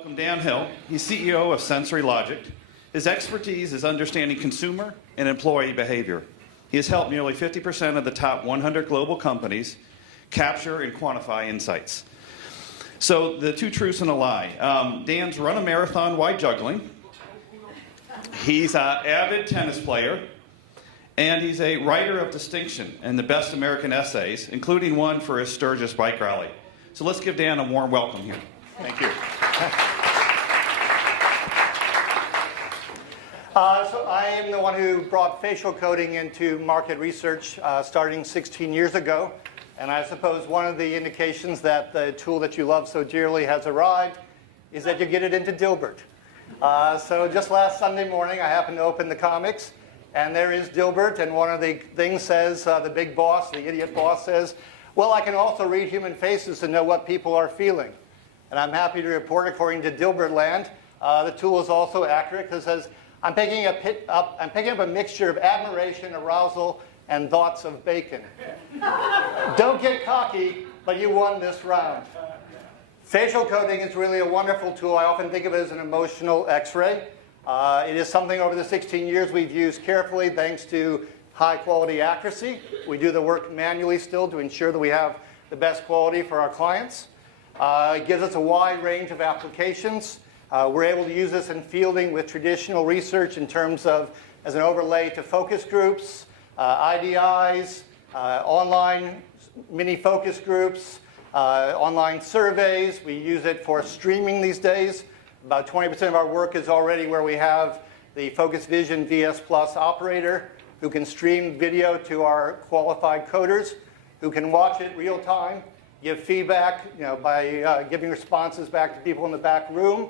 Welcome Dan Hill. He's CEO of Sensory Logic. His expertise is understanding consumer and employee behavior. He has helped nearly 50% of the top 100 global companies capture and quantify insights. So the two truths and a lie. Dan's run a marathon while juggling. He's an avid tennis player. And he's a writer of distinction and the best American essays, including one for his Sturgis bike rally. So let's give Dan a warm welcome here. Thank you. So I am the one who brought facial coding into market research starting 16 years ago. And I suppose one of the indications that the tool that you love so dearly has arrived is that you get it into Dilbert. So just last Sunday morning, I happened to open the comics, and there is Dilbert, and one of the things says, the big boss, the idiot boss says, well, I can also read human faces to know what people are feeling. And I'm happy to report, according to Dilbert land, the tool is also accurate because it says, I'm picking up a mixture of admiration, arousal, and thoughts of bacon. Don't get cocky, but you won this round. Facial coding is really a wonderful tool. I often think of it as an emotional X-ray. It is something over the 16 years we've used carefully thanks to high quality accuracy. We do the work manually still to ensure that we have the best quality for our clients. It gives us a wide range of applications. We're able to use this in fielding with traditional research in terms of as an overlay to focus groups, IDIs, online mini focus groups, online surveys. We use it for streaming these days. About 20% of our work is already where we have the Focus Vision VS Plus operator who can stream video to our qualified coders, who can watch it real time, give feedback by giving responses back to people in the back room,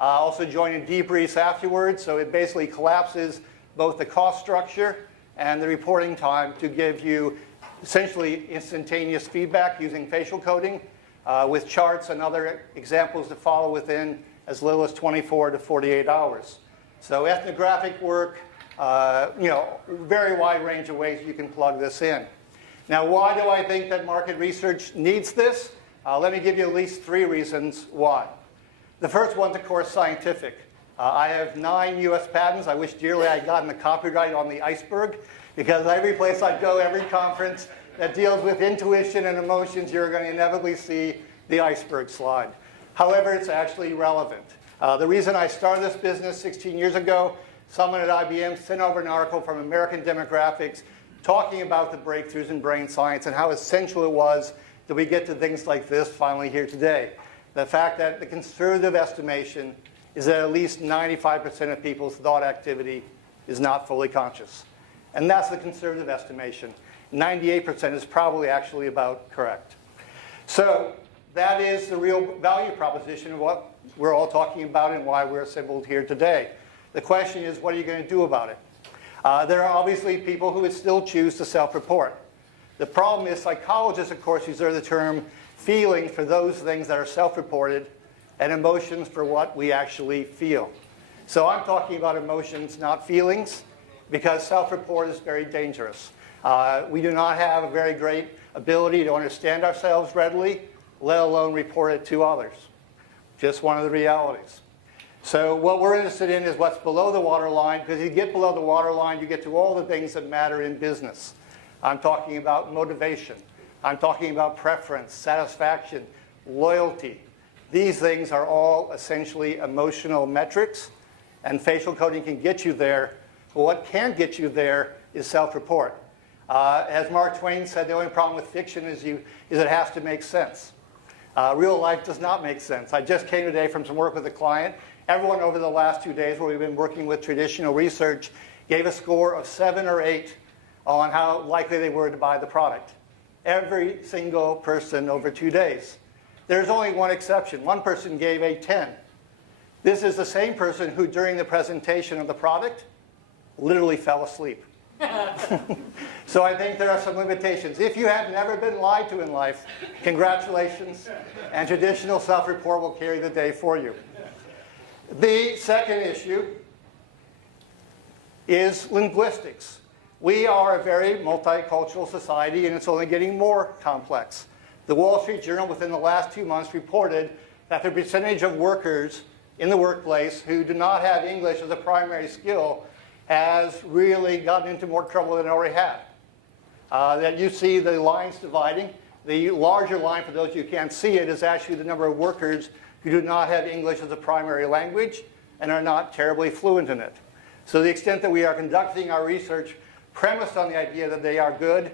also join in debriefs afterwards. So it basically collapses both the cost structure and the reporting time to give you essentially instantaneous feedback using facial coding with charts and other examples to follow within as little as 24 to 48 hours. So ethnographic work, very wide range of ways you can plug this in. Now, why do I think that market research needs this? Let me give you at least 3 reasons why. The first one's, of course, scientific. I have 9 US patents. I wish dearly I had gotten the copyright on the iceberg, because every place I go, every conference that deals with intuition and emotions, you're going to inevitably see the iceberg slide. However, it's actually relevant. The reason I started this business 16 years ago, someone at IBM sent over an article from American Demographics talking about the breakthroughs in brain science and how essential it was that we get to things like this finally here today. The fact that the conservative estimation is that at least 95% of people's thought activity is not fully conscious. And that's the conservative estimation. 98% is probably actually about correct. So that is the real value proposition of what we're all talking about and why we're assembled here today. The question is, what are you going to do about it? There are obviously people who would still choose to self-report. The problem is psychologists, of course, reserve the term feeling for those things that are self-reported and emotions for what we actually feel. So I'm talking about emotions, not feelings, because self-report is very dangerous. We do not have a very great ability to understand ourselves readily, let alone report it to others. Just one of the realities. So what we're interested in is what's below the waterline, because if you get below the waterline, you get to all the things that matter in business. I'm talking about motivation. I'm talking about preference, satisfaction, loyalty. These things are all essentially emotional metrics, and facial coding can get you there. But what can't get you there is self-report. As Mark Twain said, the only problem with fiction is it has to make sense. Real life does not make sense. I just came today from some work with a client. Everyone over the last 2 days where we've been working with traditional research gave a score of 7 or 8 on how likely they were to buy the product. Every single person over 2 days. There's only one exception. One person gave a 10. This is the same person who, during the presentation of the product, literally fell asleep. So I think there are some limitations. If you have never been lied to in life, congratulations, and traditional self-report will carry the day for you. The second issue is linguistics. We are a very multicultural society, and it's only getting more complex. The Wall Street Journal within the last 2 months reported that the percentage of workers in the workplace who do not have English as a primary skill has really gotten into more trouble than it already had. That you see the lines dividing. The larger line, for those of you who can't see it, is actually the number of workers who do not have English as a primary language and are not terribly fluent in it. So the extent that we are conducting our research premised on the idea that they are good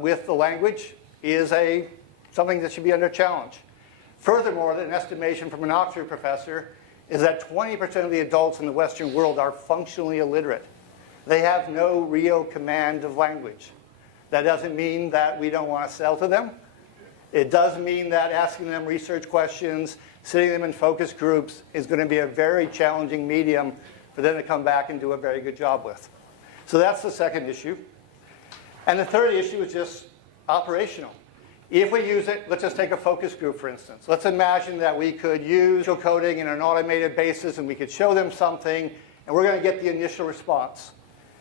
with the language is something that should be under challenge. Furthermore, an estimation from an Oxford professor is that 20% of the adults in the Western world are functionally illiterate. They have no real command of language. That doesn't mean that we don't want to sell to them. It does mean that asking them research questions, sitting them in focus groups is going to be a very challenging medium for them to come back and do a very good job with. So that's the second issue. And the third issue is just operational. If we use it, let's just take a focus group, for instance. Let's imagine that we could use visual coding in an automated basis and we could show them something and we're going to get the initial response.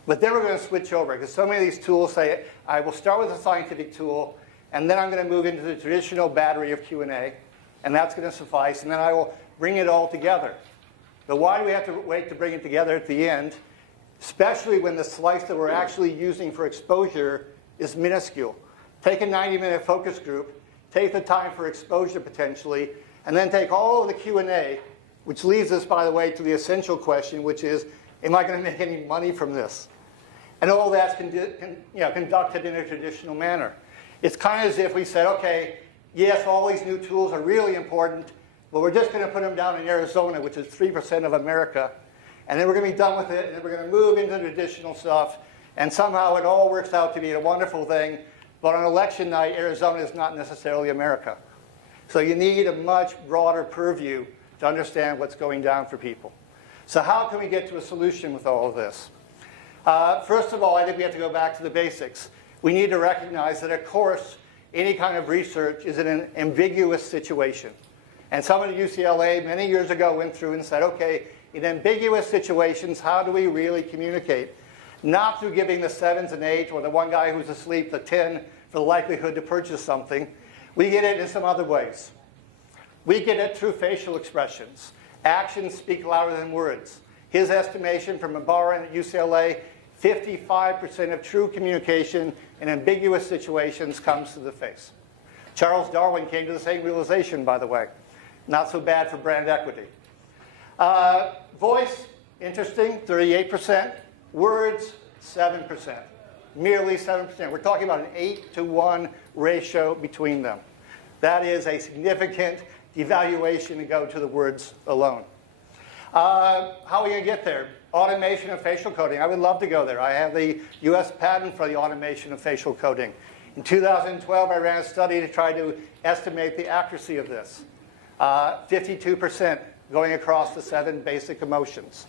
But then we're going to switch over because so many of these tools say, I will start with a scientific tool and then I'm going to move into the traditional battery of Q&A and that's going to suffice and then I will bring it all together. But why do we have to wait to bring it together at the end, especially when the slice that we're actually using for exposure is minuscule? Take a 90-minute focus group, take the time for exposure potentially, and then take all of the Q&A, which leads us, by the way, to the essential question, which is, am I going to make any money from this? And all that's conducted in a traditional manner. It's kind of as if we said, okay, yes, all these new tools are really important, but we're just going to put them down in Arizona, which is 3% of America, and then we're going to be done with it, and then we're going to move into traditional stuff, and somehow it all works out to be a wonderful thing. But on election night, Arizona is not necessarily America. So you need a much broader purview to understand what's going down for people. So how can we get to a solution with all of this? First of all, I think we have to go back to the basics. We need to recognize that, of course, any kind of research is in an ambiguous situation. And someone at UCLA many years ago went through and said, okay, in ambiguous situations, how do we really communicate? Not through giving the 7s and 8s or the one guy who's asleep the 10 for the likelihood to purchase something. We get it in some other ways. We get it through facial expressions. Actions speak louder than words. His estimation from Ibarra at UCLA, 55% of true communication in ambiguous situations comes through the face. Charles Darwin came to the same realization, by the way. Not so bad for brand equity. Voice, interesting, 38%. Words, 7%. Merely 7%. We're talking about an 8-to-1 ratio between them. That is a significant devaluation to go to the words alone. How are we going to get there? Automation of facial coding. I would love to go there. I have the US patent for the automation of facial coding. In 2012, I ran a study to try to estimate the accuracy of this. 52% going across the 7 basic emotions.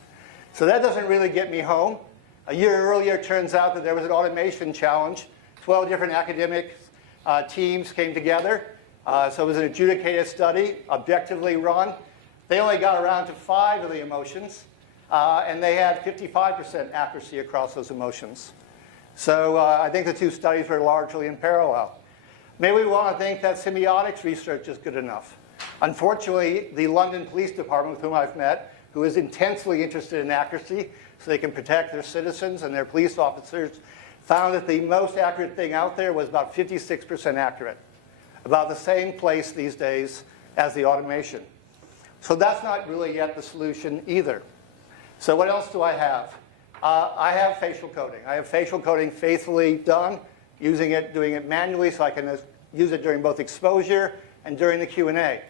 So that doesn't really get me home. A year earlier, it turns out that there was an automation challenge. 12 different academic teams came together. So it was an adjudicated study, objectively run. They only got around to 5 of the emotions, and they had 55% accuracy across those emotions. So I think the two studies were largely in parallel. Maybe we want to think that semiotics research is good enough. Unfortunately, the London Police Department, with whom I've met, who is intensely interested in accuracy, so they can protect their citizens and their police officers, found that the most accurate thing out there was about 56% accurate. About the same place these days as the automation. So that's not really yet the solution either. So what else do I have? I have facial coding. I have facial coding faithfully done, doing it manually so I can use it during both exposure and during the Q&A.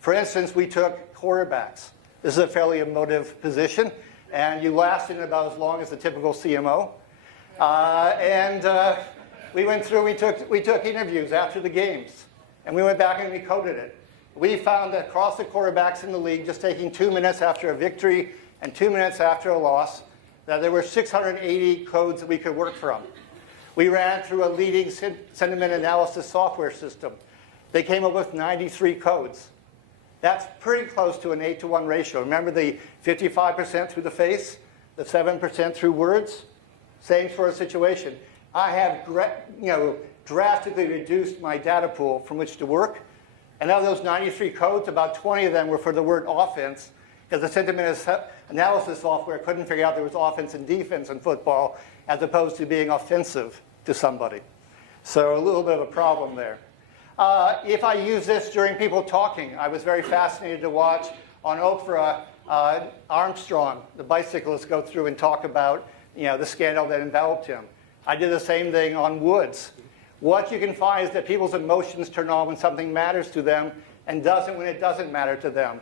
For instance, we took quarterbacks. This is a fairly emotive position. And you last in about as long as the typical CMO. We went through, we took interviews after the games. And we went back and we coded it. We found that across the quarterbacks in the league, just taking 2 minutes after a victory and 2 minutes after a loss, that there were 680 codes that we could work from. We ran through a leading sentiment analysis software system. They came up with 93 codes. That's pretty close to an 8-to-1 ratio. Remember the 55% through the face, the 7% through words? Same sort of situation. I have drastically reduced my data pool from which to work, And of those 93 codes, about 20 of them were for the word offense, because the sentiment analysis software couldn't figure out there was offense and defense in football, as opposed to being offensive to somebody. So a little bit of a problem there. If I use this during people talking, I was very fascinated to watch on Oprah Armstrong, the bicyclist, go through and talk about the scandal that enveloped him. I did the same thing on Woods. What you can find is that people's emotions turn on when something matters to them and doesn't when it doesn't matter to them.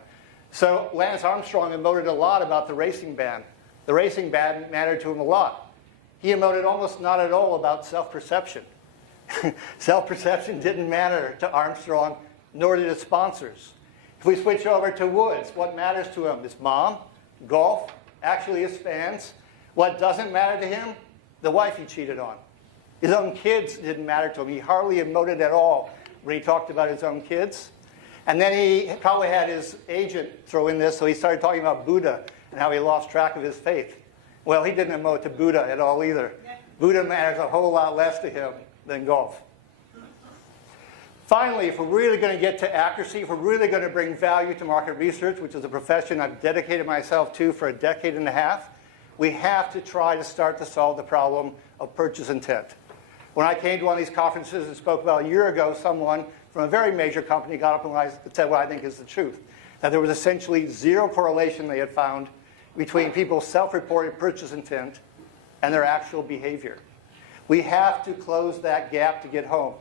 So Lance Armstrong emoted a lot about the racing ban. The racing ban mattered to him a lot. He emoted almost not at all about self-perception. Self-perception didn't matter to Armstrong, nor did his sponsors. If we switch over to Woods, what matters to him? His mom, golf, actually his fans. What doesn't matter to him? The wife he cheated on. His own kids didn't matter to him. He hardly emoted at all when he talked about his own kids. And then he probably had his agent throw in this, so he started talking about Buddha and how he lost track of his faith. Well, he didn't emote to Buddha at all either. Buddha matters a whole lot less to him than golf. Finally, if we're really going to get to accuracy, if we're really going to bring value to market research, which is a profession I've dedicated myself to for a decade and a half, we have to try to start to solve the problem of purchase intent. When I came to one of these conferences and spoke about a year ago, someone from a very major company got up and said what I think is the truth, that there was essentially zero correlation they had found between people's self-reported purchase intent and their actual behavior. We have to close that gap to get home.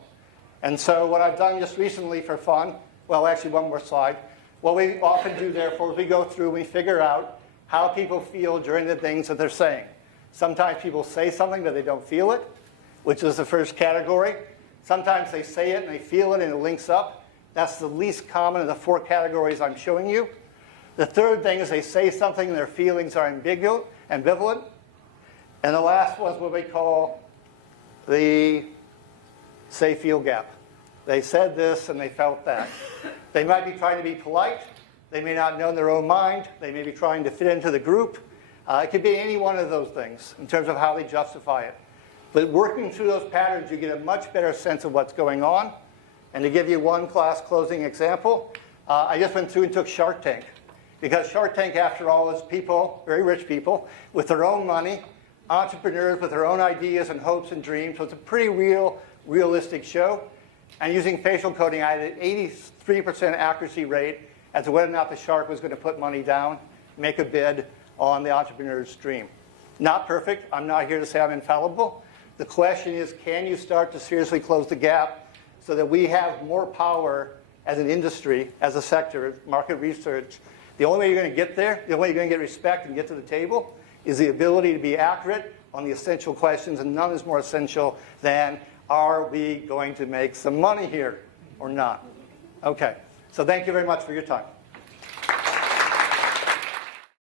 And so what I've done just recently for fun, well, actually one more slide, what we often do therefore is we go through and we figure out how people feel during the things that they're saying. Sometimes people say something but they don't feel it, which is the first category. Sometimes they say it and they feel it and it links up. That's the least common of the 4 categories I'm showing you. The third thing is they say something and their feelings are ambivalent. And the last one is what we call the say-feel gap. They said this and they felt that. They might be trying to be polite. They may not know in their own mind. They may be trying to fit into the group. It could be any one of those things in terms of how they justify it. But working through those patterns, you get a much better sense of what's going on. And to give you one class closing example, I just went through and took Shark Tank. Because Shark Tank, after all, is people, very rich people, with their own money, entrepreneurs with their own ideas and hopes and dreams. So it's a pretty realistic show. And using facial coding, I had an 83% accuracy rate as to whether or not the shark was going to put money down, make a bid on the entrepreneur's dream. Not perfect. I'm not here to say I'm infallible. The question is, can you start to seriously close the gap so that we have more power as an industry, as a sector, market research? The only way you're going to get there, the only way you're going to get respect and get to the table, is the ability to be accurate on the essential questions, and none is more essential than, are we going to make some money here or not? Okay, so thank you very much for your time.